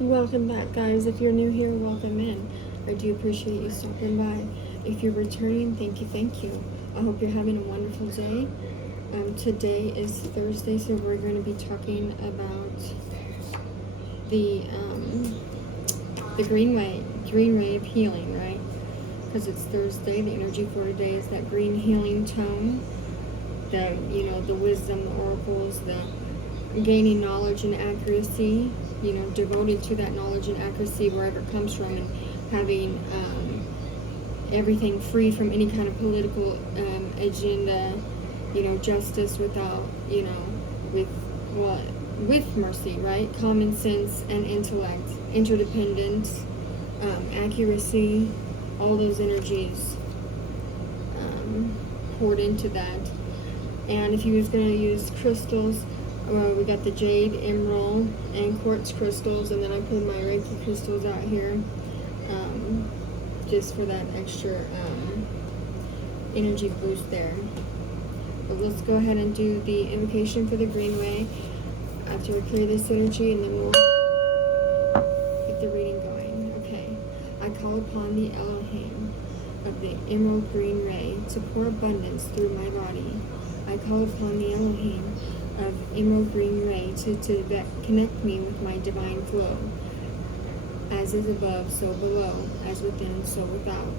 Welcome back, guys. If you're new here, welcome in. I do appreciate you stopping by. If you're returning, thank you. I hope you're having a wonderful day. Today is Thursday, so we're going to be talking about the green ray of healing, right? Because it's Thursday, the energy for today is that green healing tone. The wisdom, the oracles, the gaining knowledge and accuracy, devoted to that knowledge and accuracy wherever it comes from, and having everything free from any kind of political agenda, justice without, with mercy, right? Common sense and intellect, interdependence, accuracy, all those energies poured into that. And if you was going to use crystals, we got the jade, emerald, and quartz crystals, and then I put my Reiki crystals out here just for that extra energy boost there. But let's go ahead and do the invocation for the green ray after we clear this energy, and then we'll get the reading going. Okay. I call upon the Elohim of the emerald green ray to pour abundance through my body. I call upon the Elohim of emerald green ray to connect me with my divine flow. As is above, so below, as within, so without.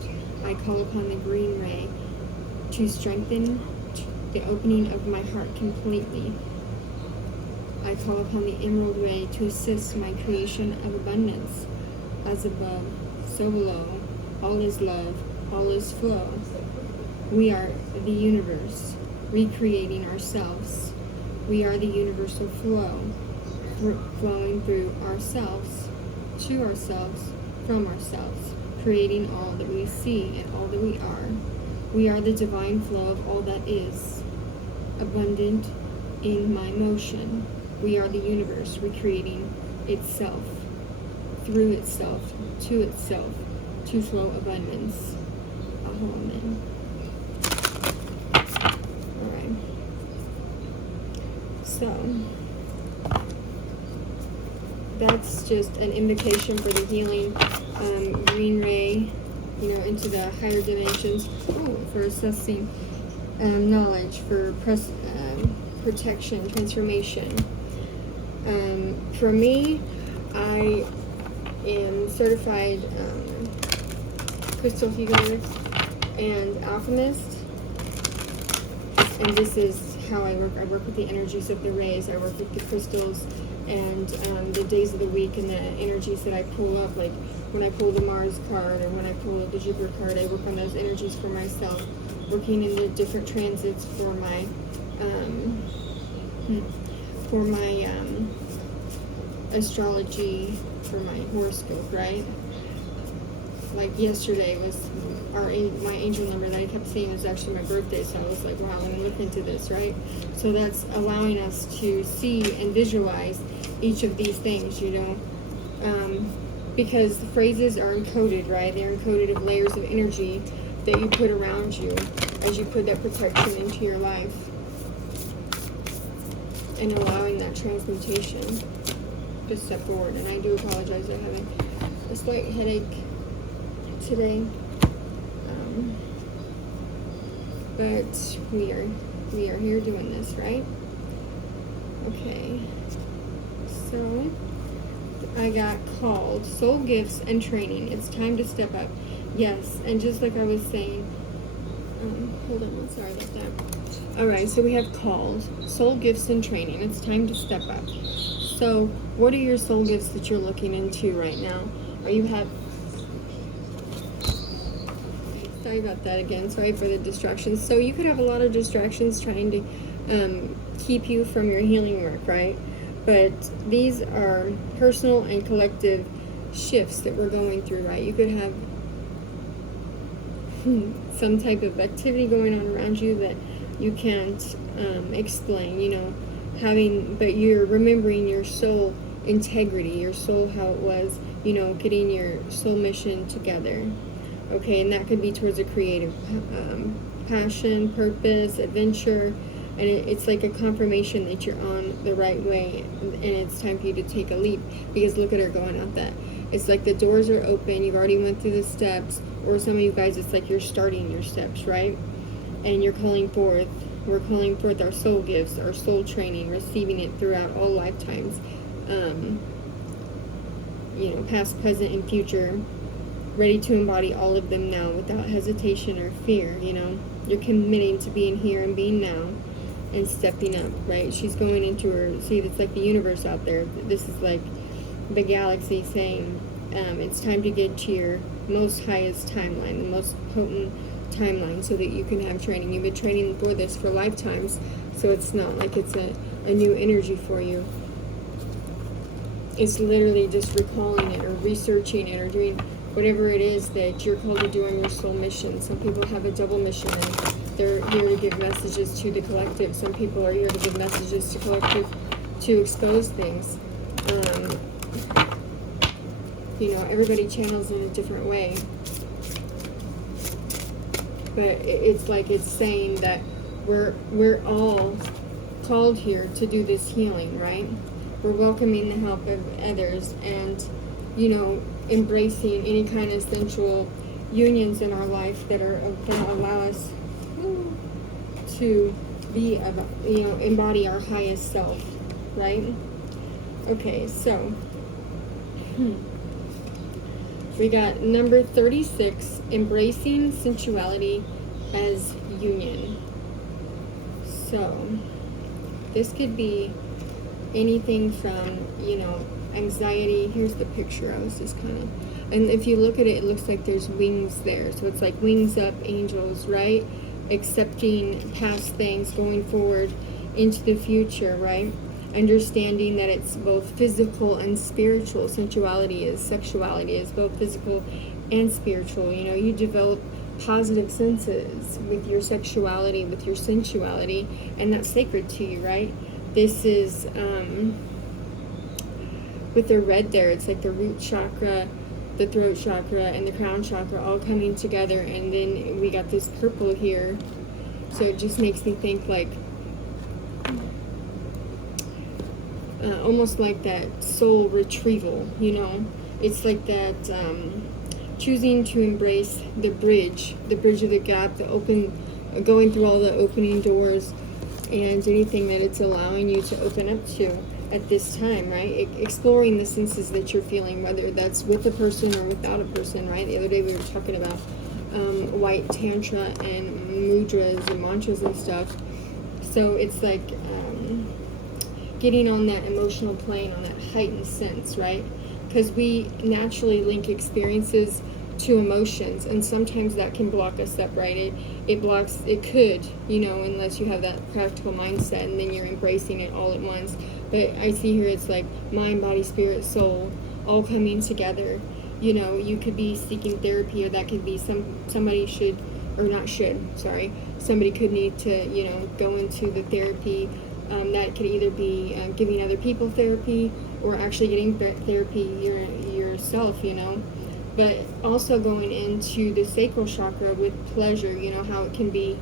I call upon the green ray to strengthen the opening of my heart completely. I call upon the emerald ray to assist my creation of abundance. As above, so below, all is love, all is flow. We are the universe, recreating ourselves. We are the universal flow, flowing through ourselves, to ourselves, from ourselves, creating all that we see and all that we are. We are the divine flow of all that is, abundant in my motion. We are the universe recreating itself, through itself, to flow abundance. Amen. Alright. So, that's just an invocation for the healing green ray, into the higher dimensions, for assessing knowledge, for protection, transformation. For me, I am certified crystal healer and alchemist, and this is how I work. I work with the energies of the rays. I work with the crystals and the days of the week and the energies that I pull up. Like when I pull the Mars card or when I pull the Jupiter card, I work on those energies for myself, working in the different transits for my astrology, for my horoscope, right? Like yesterday was my angel number that I kept seeing was actually my birthday, so I was like, wow, let me look into this, right? So that's allowing us to see and visualize each of these things, because the phrases are encoded, right? They're encoded of layers of energy that you put around you as you put that protection into your life, and allowing that transmutation to step forward. And I do apologize, I'm having a slight headache today, but we are here doing this, right? Okay, so I got called soul gifts and training. It's time to step up. Yes, and just like I was saying, hold on, sorry about that. All right, so we have called soul gifts and training. It's time to step up. So what are your soul gifts that you're looking into right now? Sorry about that again. Sorry for the distractions. So you could have a lot of distractions trying to keep you from your healing work, right? But these are personal and collective shifts that we're going through, right? You could have some type of activity going on around you that you can't explain, but you're remembering your soul integrity, your soul, how it was, getting your soul mission together. Okay, and that could be towards a creative passion, purpose, adventure, And it's like a confirmation that you're on the right way, and it's time for you to take a leap. Because look at her going out that. It's like the doors are open, you've already went through the steps, or some of you guys, it's like you're starting your steps, right? And you're calling forth, we're calling forth our soul gifts, our soul training, receiving it throughout all lifetimes, you know, past, present, and future, ready to embody all of them now without hesitation or fear, you know. You're committing to being here and being now and stepping up, right? She's going into her, see, it's like the universe out there. This is like the galaxy saying, it's time to get to your most highest timeline, the most potent timeline, so that you can have training. You've been training for this for lifetimes, so it's not like it's a new energy for you. It's literally just recalling it or researching it or doing whatever it is that you're called to do on your soul mission. Some people have a double mission, and they're here to give messages to the collective. Some people are here to give messages to collective, to expose things. You know, everybody channels in a different way. But it's like it's saying that we're all called here to do this healing, right? We're welcoming the help of others, and, you know, embracing any kind of sensual unions in our life that are going to allow us to be, you know, embody our highest self, right? Okay, so we got number 36, embracing sensuality as union. So this could be anything from, you know, anxiety. Here's the picture. I was just kind of, and if you look at it, it looks like there's wings there. So it's like wings up, angels, right? Accepting past things, going forward into the future, right? Understanding that it's both physical and spiritual. Sensuality is, sexuality is both physical and spiritual. You know, you develop positive senses with your sexuality, with your sensuality, and that's sacred to you, right? This is, with the red there, it's like the root chakra, the throat chakra, and the crown chakra all coming together, and then we got this purple here. So it just makes me think like, almost like that soul retrieval, you know? It's like that, choosing to embrace the bridge of the gap, the open, going through all the opening doors, and anything that it's allowing you to open up to at this time, right? Exploring the senses that you're feeling, whether that's with a person or without a person, right? The other day we were talking about white tantra and mudras and mantras and stuff. So it's like getting on that emotional plane, on that heightened sense, right? Because we naturally link experiences to emotions, and sometimes that can block us up, right? It could, you know, unless you have that practical mindset, and then you're embracing it all at once. But I see here it's like mind, body, spirit, soul, all coming together. You know, you could be seeking therapy, or that could be somebody could need to, you know, go into the therapy. That could either be giving other people therapy, or actually getting therapy yourself, you know. But also going into the sacral chakra with pleasure, you know, how it can be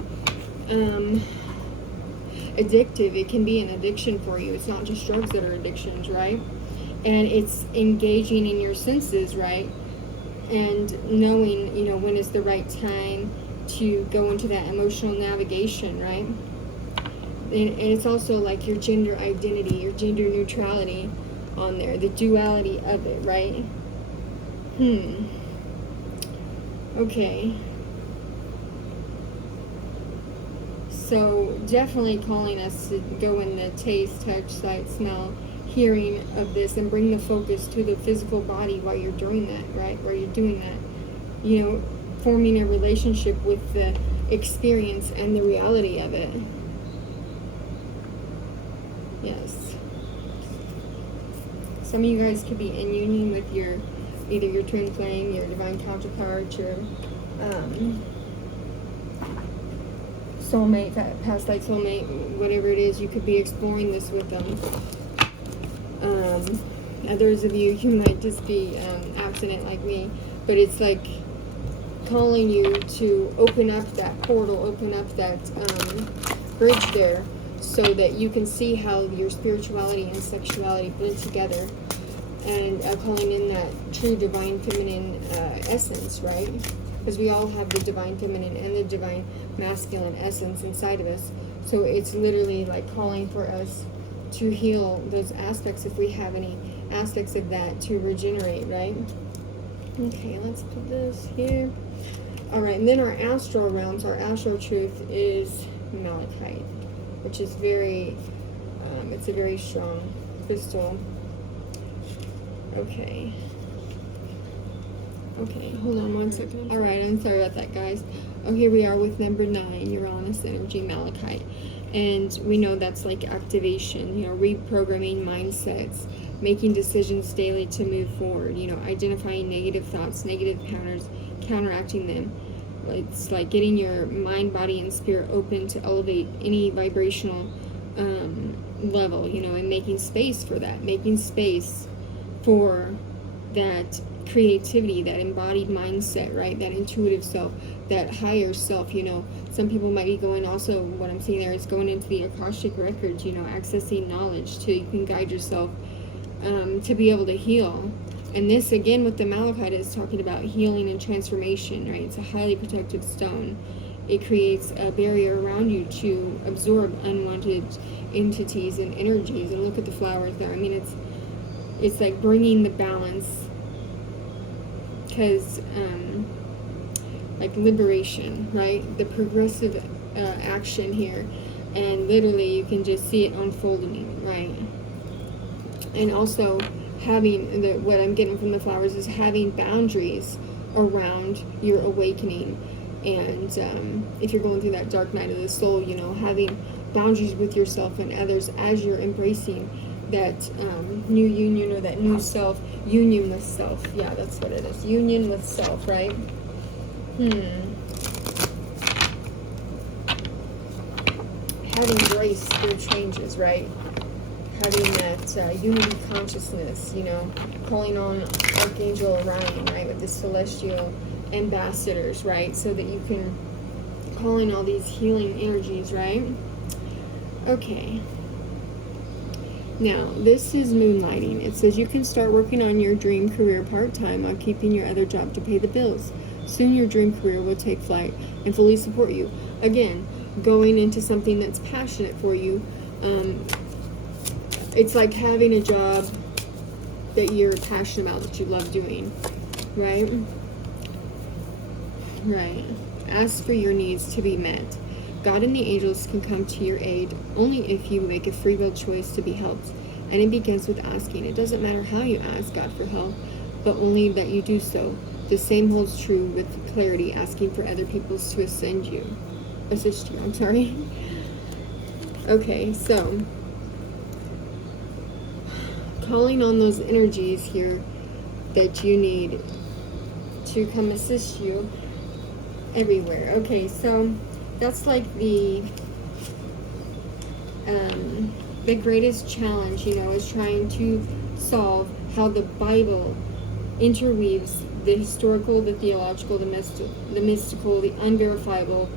addictive. It can be an addiction for you. It's not just drugs that are addictions, right? And it's engaging in your senses, right? And knowing, you know, when is the right time to go into that emotional navigation, right? And it's also like your gender identity, your gender neutrality on there, the duality of it, right? Okay. So definitely calling us to go in the taste, touch, sight, smell, hearing of this, and bring the focus to the physical body while you're doing that, right? While you're doing that, you know, forming a relationship with the experience and the reality of it. Yes. Some of you guys could be in union with either your twin flame, your divine counterpart, your soulmate, past life soulmate, whatever it is. You could be exploring this with them. Others of you might just be abstinent like me, but it's like calling you to open up that portal, open up that bridge there, so that you can see how your spirituality and sexuality blend together, and calling in that true divine feminine essence, right? Because we all have the divine feminine and the divine masculine essence inside of us. So it's literally like calling for us to heal those aspects, if we have any aspects of that, to regenerate, right? Okay, let's put this here. All right, and then our astral realms, our astral truth is malachite, which is very, it's a very strong crystal. Okay. Okay, hold on one second. All right, I'm sorry about that, guys. Oh, here we are with number 9, Uranus energy, malachite. And we know that's like activation, you know, reprogramming mindsets, making decisions daily to move forward, you know, identifying negative thoughts, negative counters, counteracting them. It's like getting your mind, body, and spirit open to elevate any vibrational level, you know, and making space for that, making space for that creativity, that embodied mindset, right? That intuitive self, that higher self, you know. Some people might be going, also what I'm seeing there is going into the Akashic records, you know, accessing knowledge to, you can guide yourself to be able to heal. And this, again, with the malachite, is talking about healing and transformation, right? It's a highly protective stone. It creates a barrier around you to absorb unwanted entities and energies. And look at the flowers there. I mean, it's like bringing the balance, because like liberation, right? The progressive action here, and literally you can just see it unfolding, right? And also having what I'm getting from the flowers is having boundaries around your awakening. And if you're going through that dark night of the soul, you know, having boundaries with yourself and others as you're embracing that new union, or that new self, union with self. Yeah, that's what it is. Union with self, right? Having grace through changes, right? Having that unity consciousness, you know, calling on Archangel Orion, right, with the celestial ambassadors, right, so that you can call in all these healing energies, right? Okay. Now, this is moonlighting. It says you can start working on your dream career part-time while keeping your other job to pay the bills. Soon your dream career will take flight and fully support you. Again, going into something that's passionate for you. It's like having a job that you're passionate about, that you love doing, right? Right. Ask for your needs to be met. God and the angels can come to your aid only if you make a free will choice to be helped. And it begins with asking. It doesn't matter how you ask God for help, but only that you do so. The same holds true with clarity, asking for other people to assist you. I'm sorry. Okay, so calling on those energies here that you need to come assist you everywhere. Okay, so that's like the greatest challenge, you know, is trying to solve how the Bible interweaves the historical, the theological, the mystical, the unverifiable,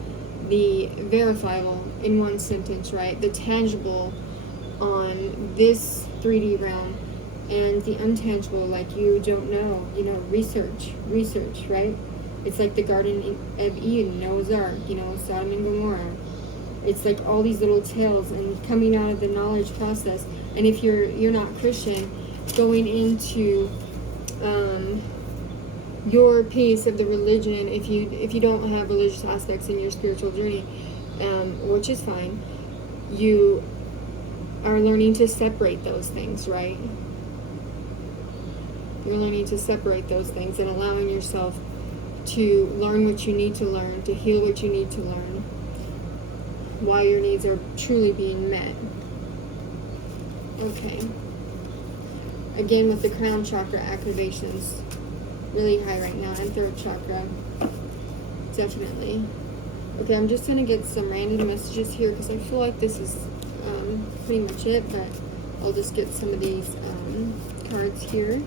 the verifiable in one sentence, right? The tangible on this 3D realm, and the untangible, like you don't know, you know, research, right? It's like the Garden of Eden, Noah's Ark, you know, Sodom and Gomorrah. It's like all these little tales and coming out of the knowledge process. And if you're not Christian, going into your piece of the religion, if you don't have religious aspects in your spiritual journey, which is fine, you are learning to separate those things, right? You're learning to separate those things and allowing yourself to learn what you need to learn, to heal what you need to learn, while your needs are truly being met. Okay. Again, with the crown chakra activations, really high right now, and throat chakra, definitely. Okay, I'm just going to get some random messages here, because I feel like this is pretty much it, but I'll just get some of these cards here.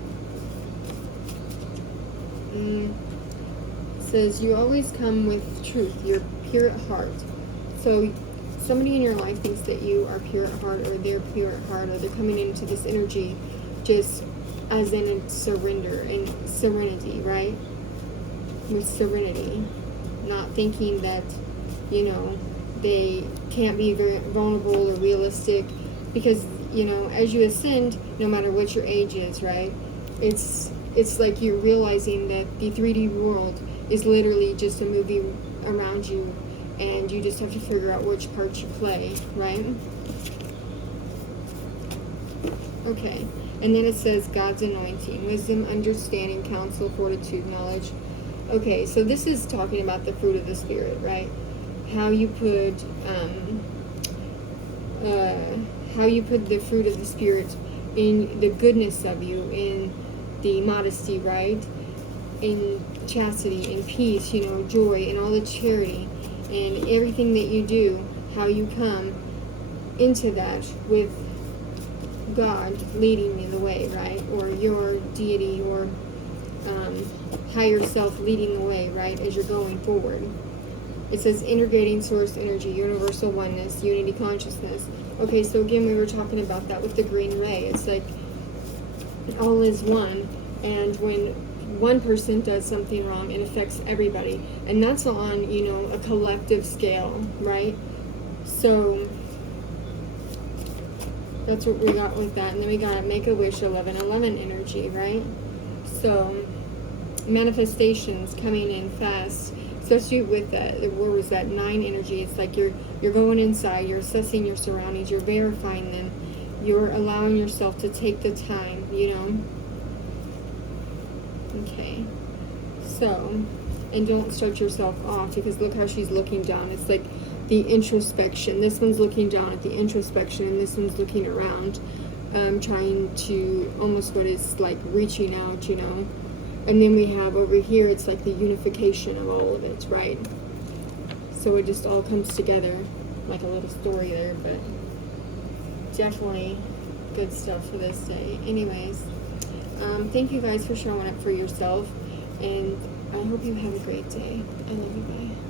It says, you always come with truth, your pure at heart. So somebody in your life thinks that you are pure at heart, or they're pure at heart, or they're coming into this energy just as in a surrender and serenity, right? With serenity, not thinking that, you know, they can't be very vulnerable or realistic, because, you know, as you ascend, no matter what your age is, right, it's like you're realizing that the 3D world is literally just a movie around you, and you just have to figure out which part you play, right? Okay, and then it says God's anointing, wisdom, understanding, counsel, fortitude, knowledge. Okay, so this is talking about the fruit of the Spirit, right? How you put the fruit of the Spirit in the goodness of you, in the modesty, right? In chastity, in peace, you know, joy, and all the charity, and everything that you do, how you come into that with God leading you the way, right? Or your deity, or higher self leading the way, right? As you're going forward. It says integrating source energy, universal oneness, unity consciousness. Okay, so again, we were talking about that with the green ray. It's like all is one, and when one person does something wrong, it affects everybody, and that's on, you know, a collective scale, right? So that's what we got with that. And then we got Make-A-Wish 1111 energy, right? So manifestations coming in fast, especially with that, where was that 9 energy? It's like you're going inside, you're assessing your surroundings, you're verifying them, you're allowing yourself to take the time, you know. Okay, so, and don't start yourself off, because look how she's looking down. It's like the introspection. This one's looking down at the introspection, and this one's looking around, trying to almost what is like reaching out, you know. And then we have over here, it's like the unification of all of it, right? So it just all comes together like a little story there, but definitely good stuff for this day. Anyways, thank you guys for showing up for yourself, and I hope you have a great day. I love you, bye.